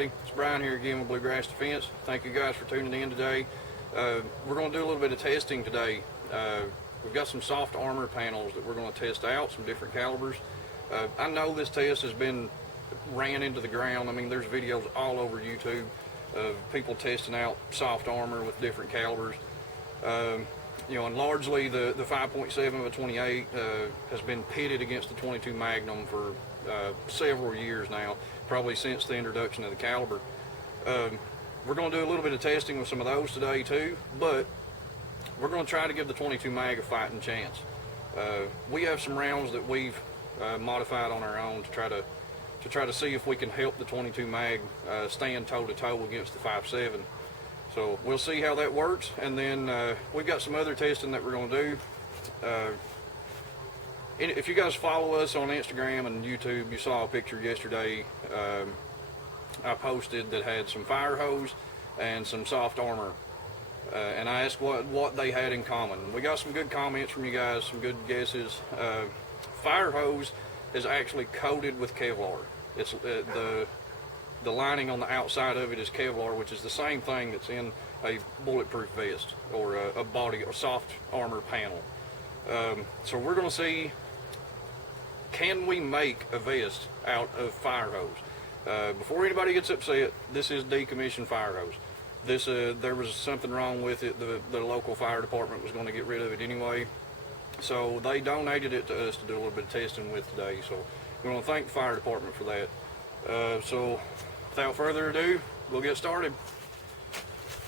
everybody. It's Brian here again with Bluegrass Defense. Thank you guys for tuning in today. We're going to do a little bit of testing today. We've got some soft armor panels that we're going to test out, some different calibers. I know this test has been ran into the ground. I mean, there's videos all over YouTube of people testing out soft armor with different calibers. You know, and largely the 5.7 of a 28 has been pitted against the 22 Magnum for several years now, probably since the introduction of the caliber. We're going to do a little bit of testing with some of those today too, but we're going to try to give the 22 mag a fighting chance. We have some rounds that we've modified on our own to try to see if we can help the 22 mag stand toe to toe against the 5.7. So we'll see how that works, and then we've got some other testing that we're going to do. If you guys follow us on Instagram and YouTube, you saw a picture yesterday I posted that had some Firehose and some soft armor, and I asked what they had in common. We got some good comments from you guys, some good guesses. Firehose is actually coated with Kevlar. It's the lining on the outside of it is Kevlar, which is the same thing that's in a bulletproof vest or a body or soft armor panel. So we're going to see, can we make a vest out of Firehose? Before anybody gets upset, this is decommissioned Firehose. This there was something wrong with it. The local fire department was going to get rid of it anyway, so they donated it to us to do a little bit of testing with today. So we want to thank the fire department for that. So without further ado, we'll get started.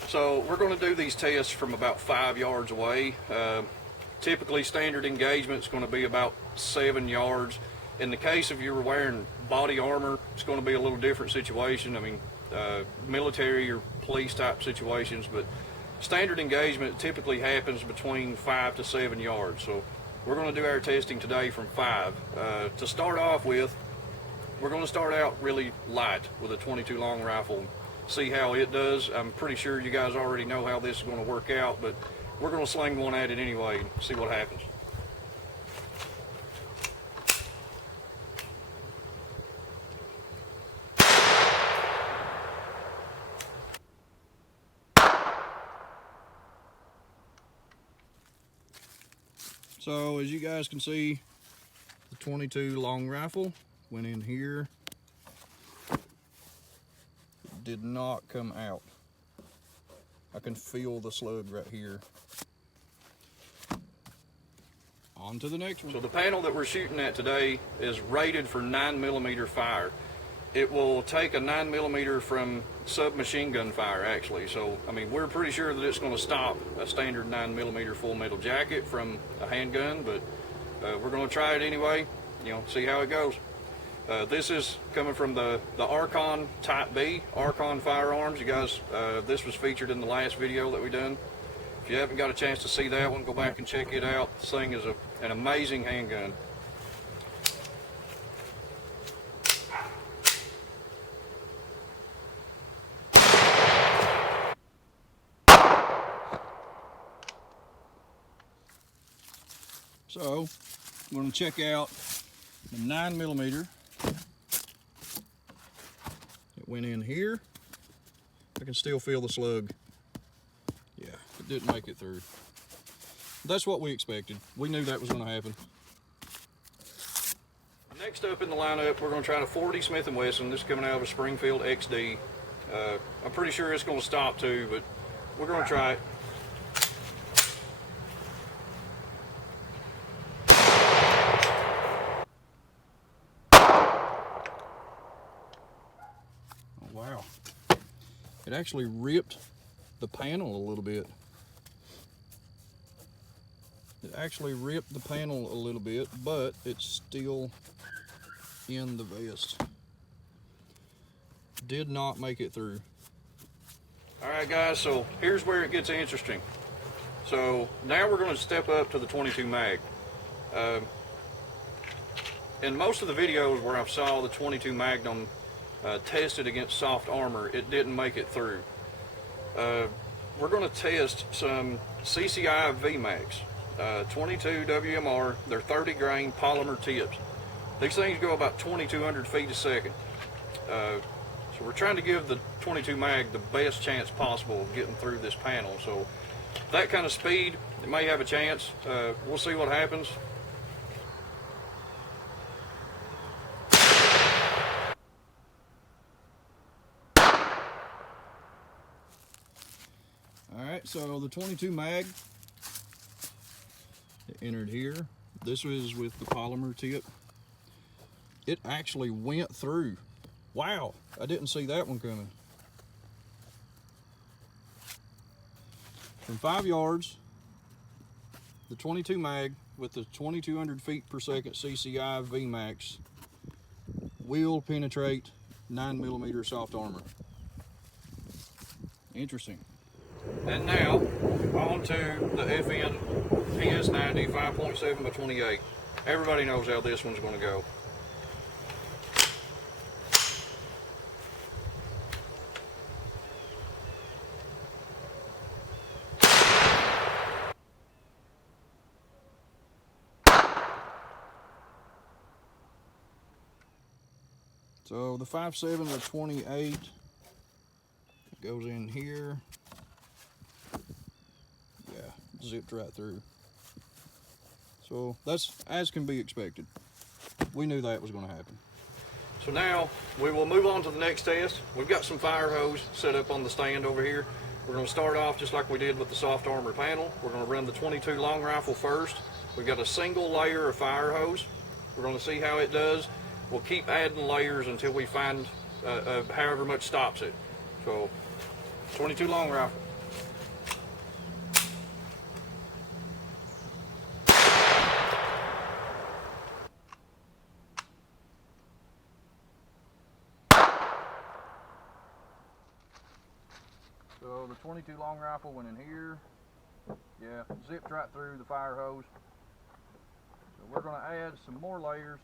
So we're going to do these tests from about 5 yards away. Typically standard engagement is going to be about 7 yards. In the case of you were wearing body armor, it's going to be a little different situation. I mean, military or police type situations, but standard engagement typically happens between 5 to 7 yards. So we're going to do our testing today from 5. To start off with, we're going to start out really light with a 22 long rifle, see how it does. I'm pretty sure you guys already know how this is going to work out, but we're going to sling one at it anyway and see what happens. So as you guys can see, the 22 long rifle went in here. It did not come out. I can feel the slug right here. On to the next one. So the panel that we're shooting at today is rated for 9mm fire. It will take a 9mm from submachine gun fire actually. So I mean, we're pretty sure that it's going to stop a standard 9mm full metal jacket from a handgun, but we're going to try it anyway, you know, see how it goes. This is coming from the Archon Type B, Archon firearms. You guys, this was featured in the last video that we done. If you haven't got a chance to see that one, go back and check it out. This thing is an amazing handgun. So I'm going to check out the 9mm. It went in here. I can still feel the slug. Yeah, it didn't make it through. That's what we expected. We knew that was going to happen. Next up in the lineup, we're going to try the 40 Smith & Wesson. This is coming out of a Springfield XD. I'm pretty sure it's going to stop too, but we're going to try it. Wow, it actually ripped the panel a little bit. It actually ripped the panel a little bit, but it's still in the vest. Did not make it through. Alright guys, so here's where it gets interesting. So now we're going to step up to the 22 mag. In most of the videos where I saw the 22 Magnum tested against soft armor, it didn't make it through. We're going to test some CCI VMAX 22 WMR. They're 30 grain polymer tips. These things go about 2,200 feet a second. So we're trying to give the 22 mag the best chance possible of getting through this panel. So that kind of speed, it may have a chance. We'll see what happens. Alright, so the 22 mag, it entered here. This was with the polymer tip. It actually went through. Wow, I didn't see that one coming. From 5 yards, the 22 mag with the 2200 feet per second CCI VMAX will penetrate 9mm soft armor. Interesting. And now, on to the FN PS90 5.7 by 28. Everybody knows how this one's going to go. So the 5.7 by 28 goes in here. Yeah, zipped right through. So that's as can be expected. We knew that was going to happen. So now we will move on to the next test. We've got some Firehose set up on the stand over here. We're going to start off just like we did with the soft armor panel. We're going to run the 22 long rifle first. We've got a single layer of Firehose. We're going to see how it does. We'll keep adding layers until we find however much stops it. So 22 long rifle. So the 22 long rifle went in here. Yeah, zipped right through the Firehose. So we're going to add some more layers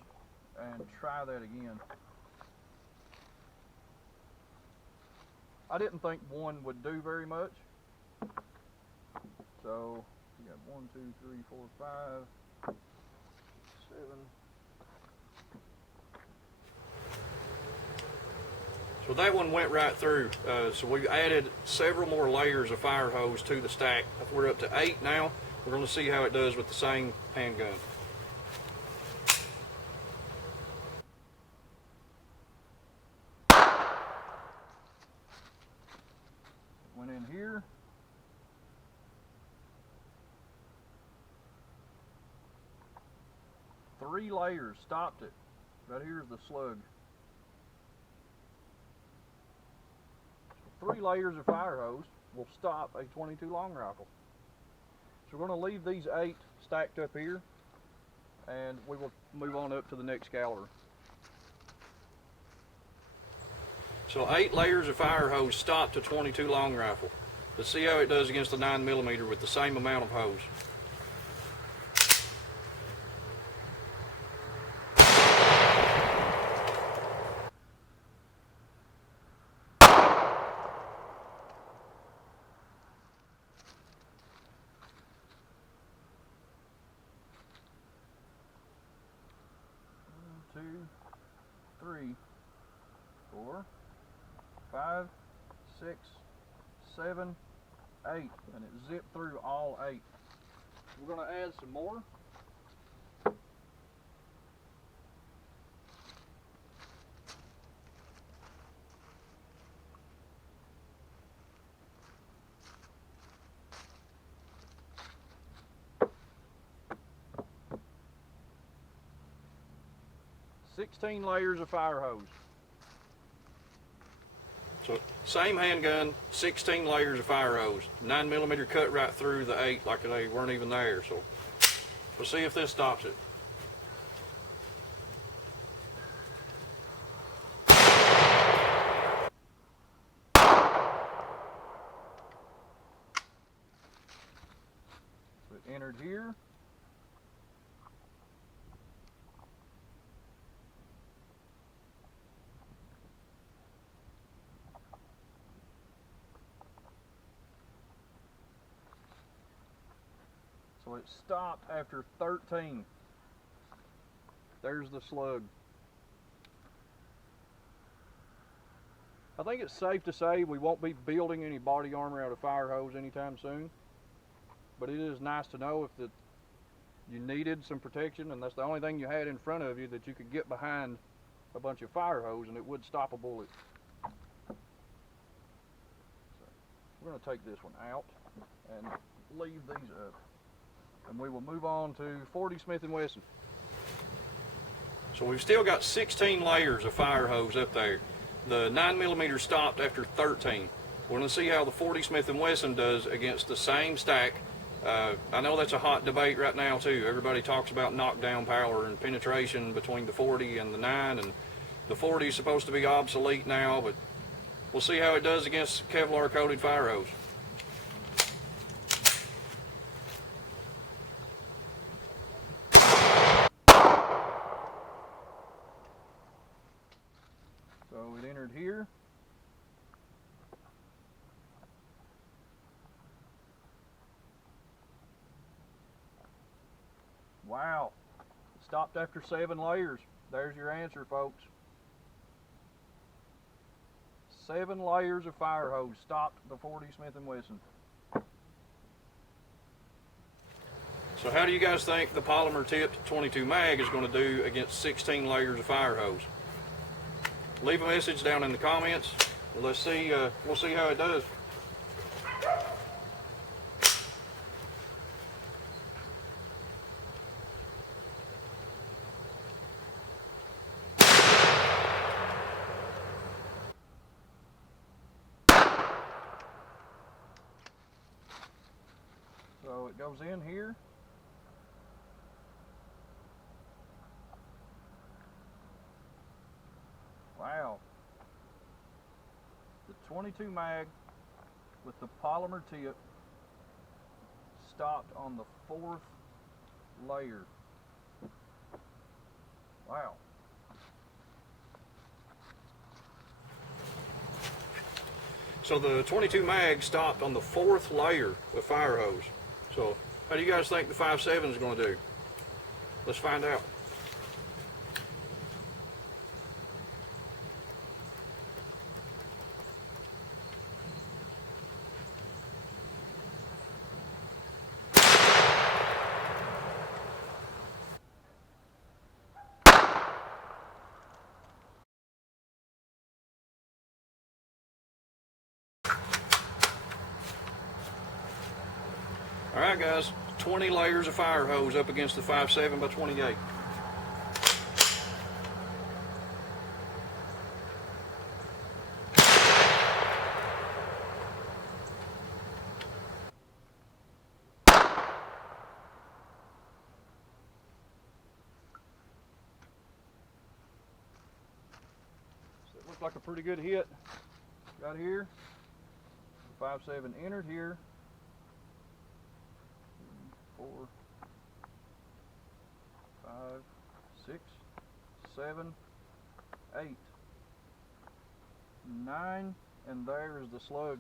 and try that again. I didn't think one would do very much. So we got 1, 2, 3, 4, 5, 7. So that one went right through. So we added several more layers of Firehose to the stack. We're up to 8 now. We're going to see how it does with the same handgun. Went in here. Three layers stopped it. Right here's the slug. So 3 layers of Firehose will stop a 22 long rifle. So we're going to leave these 8 stacked up here, and we will move on up to the next caliber. So 8 layers of Firehose stopped a 22 long rifle. Let's see how it does against the 9mm with the same amount of hose. One, 2, 3, 4, 5, 6, 7, 8, and it zipped through all 8. We're going to add some more. $16 layers of Firehose. So same handgun, 16 layers of Firehose. 9mm cut right through the 8 like they weren't even there. So we'll see if this stops it. So it entered here. So it stopped after 13. There's the slug. I think it's safe to say we won't be building any body armor out of Firehose anytime soon. But it is nice to know if you needed some protection, and that's the only thing you had in front of you, that you could get behind a bunch of Firehose and it would stop a bullet. So we're going to take this one out and leave these up, and we will move on to 40 Smith & Wesson. So we've still got 16 layers of Firehose up there. The 9mm stopped after 13. We're going to see how the 40 Smith & Wesson does against the same stack. I know that's a hot debate right now too. Everybody talks about knockdown power and penetration between the 40 and the 9, and the 40 is supposed to be obsolete now, but we'll see how it does against Kevlar coated Firehose. So it entered here. Wow, it stopped after 7 layers. There's your answer, folks. 7 layers of Firehose stopped the 40 Smith & Wesson. So how do you guys think the polymer tipped 22 mag is going to do against 16 layers of Firehose? Leave a message down in the comments. Let's see. We'll see how it does. So it goes in here. Wow. The 22 mag with the polymer tip stopped on the 4th layer. Wow. So the 22 mag stopped on the 4th layer of Firehose. So how do you guys think the 5.7 is going to do? Let's find out. Alright guys, 20 layers of Firehose up against the 5.7 by 28. So it looked like a pretty good hit right here. The 5.7 entered here. 4, 5, 6, 7, 8, 9, and there's the slug.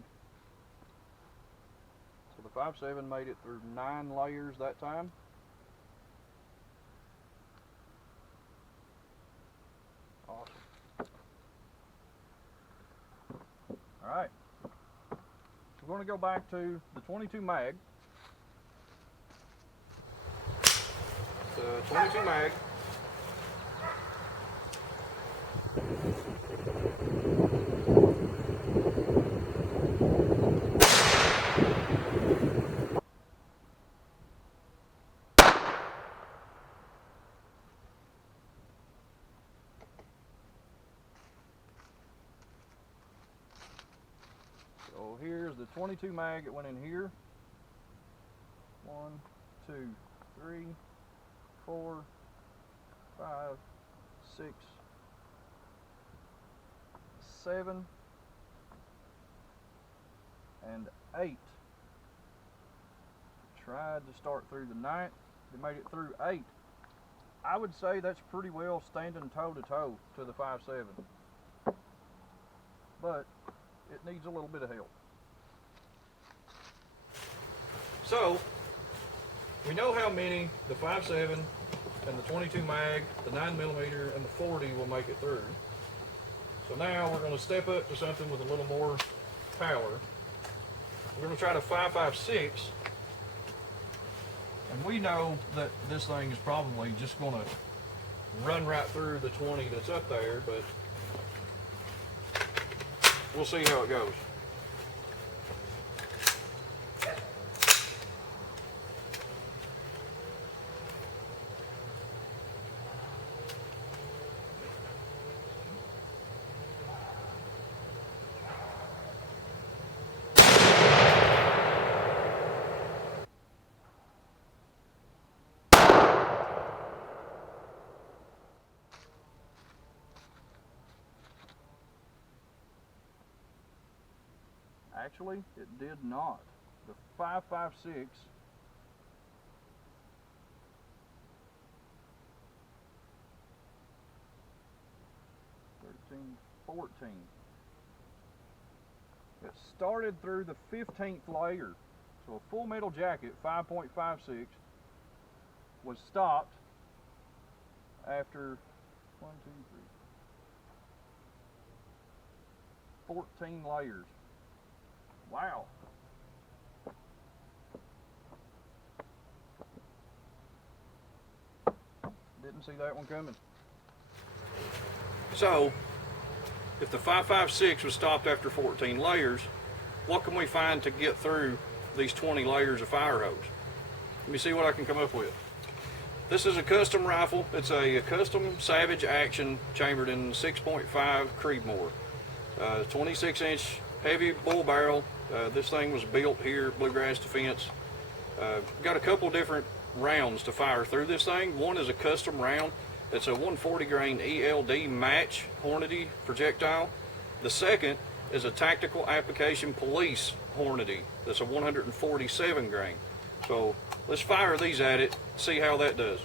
So the 5.7 made it through 9 layers that time. Awesome. Alright. We're going to go back to the 22 mag. The 22 mag. So here's the 22 mag. It went in here. 1, 2, 3, 4, 5, 6, 7, and 8. Tried to start through the 9th. They made it through 8. I would say that's pretty well standing toe to toe to the 5.7. But it needs a little bit of help. So we know how many the 5.7 and the 22 mag, the 9mm, and the 40 will make it through. So now we're going to step up to something with a little more power. We're going to try to 5.56, and we know that this thing is probably just going to run right through the 20 that's up there, but we'll see how it goes. Actually, it did not. The 5.56 13, 14. It started through the 15th layer. So a full metal jacket, 5.56, was stopped after 1, 2, 3, 14 layers. Wow. Didn't see that one coming. So, if the 5.56 was stopped after 14 layers, what can we find to get through these 20 layers of Firehose? Let me see what I can come up with. This is a custom rifle. It's a custom Savage Action chambered in 6.5 Creedmoor. 26-inch heavy bull barrel. This thing was built here at Bluegrass Defense. Got a couple different rounds to fire through this thing. One is a custom round. It's a 140 grain ELD match Hornady projectile. The second is a tactical application police Hornady. That's a 147 grain. So let's fire these at it, see how that does.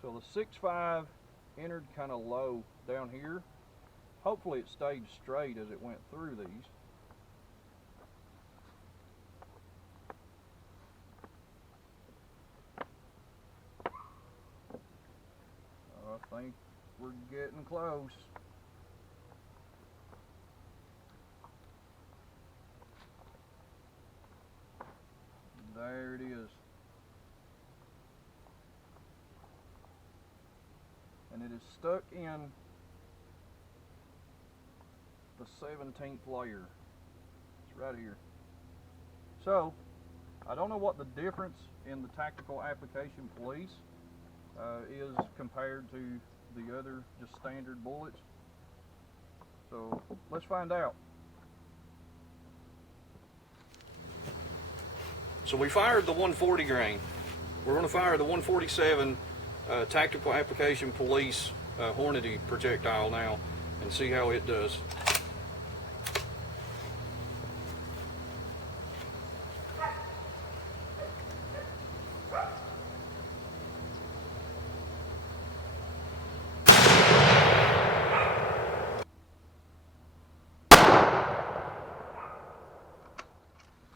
So the 6.5 entered kind of low down here. Hopefully it stayed straight as it went through these. I think we're getting close. There it is. And it is stuck in the 17th layer. It's right here. So, I don't know what the difference in the tactical application police is compared to the other just standard bullets. So, let's find out. So we fired the 140 grain. We're going to fire the 147 tactical application police Hornady projectile now and see how it does.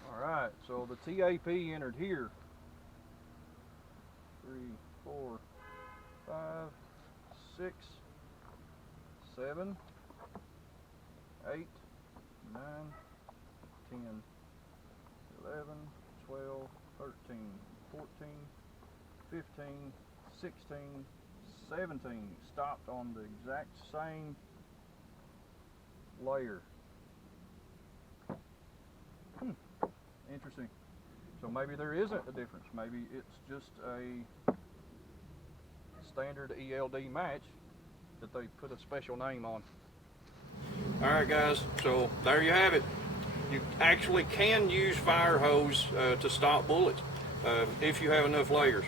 Alright, so the TAP entered here. 3, 4, 5, 6, 7, 8, 9, 10, 11, 12, 13, 14, 15, 16, 17. Stopped on the exact same layer. Interesting. So maybe there isn't a difference. Maybe it's just a standard ELD match that they put a special name on. Alright guys, so there you have it. you actually can use Firehose to stop bullets if you have enough layers.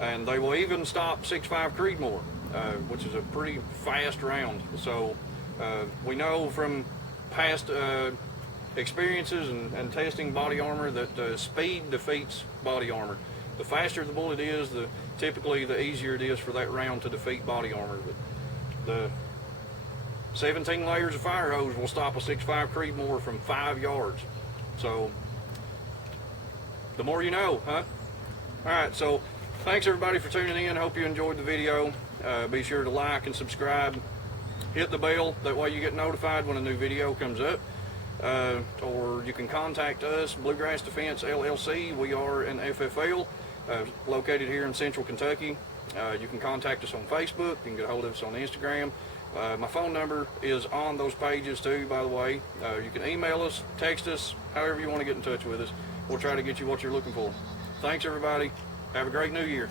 And they will even stop 6.5 Creedmoor, which is a pretty fast round. So we know from past experiences and testing body armor that speed defeats body armor. The faster the bullet is, typically the easier it is for that round to defeat body armor. But the 17 layers of Firehose will stop a 6.5 Creedmoor from 5 yards. So the more you know, huh? Alright, so thanks everybody for tuning in. Hope you enjoyed the video. Be sure to like and subscribe. Hit the bell, that way you get notified when a new video comes up. Or you can contact us, Bluegrass Defense LLC. We are an FFL located here in Central Kentucky. You can contact us on Facebook. You can get a hold of us on Instagram. My phone number is on those pages too, by the way. You can email us, text us, however you want to get in touch with us. We'll try to get you what you're looking for. Thanks everybody. Have a great new year.